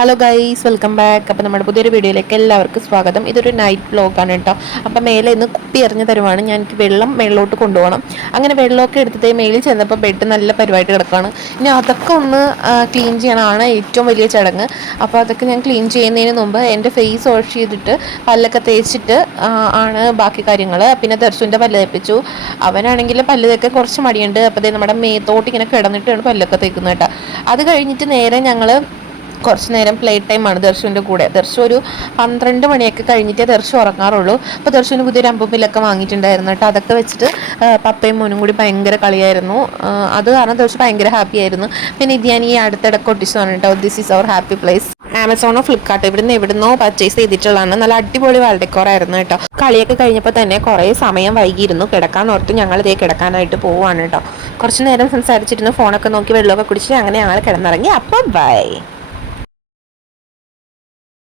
Hello guys, welcome back. അപ്പോൾ നമ്മുടെ പുതിയൊരു വീഡിയോയിലേക്ക് എല്ലാവർക്കും സ്വാഗതം. ഇതൊരു നൈറ്റ് വ്ലോഗാണ് കേട്ടോ. അപ്പോൾ മേലെ ഇന്ന് കുപ്പി എറിഞ്ഞ് തരുവാണ്. എനിക്ക് വെള്ളം മേളിലോട്ട് കൊണ്ടുപോകണം. അങ്ങനെ വെള്ളമൊക്കെ എടുത്തിട്ട് മേളിൽ ചെന്നപ്പോൾ ബെഡ് നല്ല പരിപാടി കിടക്കുകയാണ്. ഇനി അതൊക്കെ ഒന്ന് ക്ലീൻ ചെയ്യണമാണ് ഏറ്റവും വലിയ ചടങ്ങ്. അപ്പോൾ അതൊക്കെ ഞാൻ ക്ലീൻ ചെയ്യുന്നതിന് മുമ്പ് എൻ്റെ ഫേസ് വാഷ് ചെയ്തിട്ട് പല്ലൊക്കെ തേച്ചിട്ട് ആണ് ബാക്കി കാര്യങ്ങൾ. പിന്നെ ദർശുവിൻ്റെ പല്ല് തേപ്പിച്ചു. അവനാണെങ്കിൽ പല്ല് തേക്കാൻ കുറച്ച് മടിയുണ്ട്. അപ്പോൾ നമ്മുടെ മേത്തോട്ട് ഇങ്ങനെ കിടന്നിട്ടാണ് പല്ലൊക്കെ തേക്കുന്നത് കേട്ടോ. അത് കഴിഞ്ഞിട്ട് നേരെ ഞങ്ങൾ കുറച്ച് നേരം പ്ലേ ടൈമാണ് ദർശുവിൻ്റെ കൂടെ. ദർശു ഒരു 12 മണിയൊക്കെ കഴിഞ്ഞിട്ടേ ദർശു ഉറങ്ങാറുള്ളൂ. അപ്പോൾ ദർശുവിന് പുതിയൊരു അമ്പുമില്ലൊക്കെ വാങ്ങിയിട്ടുണ്ടായിരുന്നു കേട്ടോ. അതൊക്കെ വെച്ചിട്ട് പപ്പയും മോനും കൂടി ഭയങ്കര കളിയായിരുന്നു. അത് കാരണം ദർശു ഭയങ്കര ഹാപ്പി ആയിരുന്നു. പിന്നെ ഇത് ഞാൻ ഈ അടുത്തിടക്ക് ഒട്ടിച്ചതാണ് കേട്ടോ. This is our happy place. ആമസോണോ ഫ്ലിപ്കാർട്ടോ എവിടുന്നോ പർച്ചേസ് ചെയ്തിട്ടുള്ളതാണ്. നല്ല അടിപൊളി വാൾഡെക്കോറായിരുന്നു കേട്ടോ. കളിയൊക്കെ കഴിഞ്ഞപ്പോൾ തന്നെ കുറേ സമയം വൈകിയിരുന്നു. കിടക്കാൻ ഓർത്ത് ഞങ്ങൾ ഇതേ കിടക്കാനായിട്ട് പോവുകയാണ് കേട്ടോ. കുറച്ച് നേരം സംസാരിച്ചിരുന്നു, ഫോണൊക്കെ നോക്കി വെള്ളമൊക്കെ കുടിച്ച് അങ്ങനെ ഞങ്ങൾ കിടന്നിറങ്ങി. അപ്പോൾ ബൈ.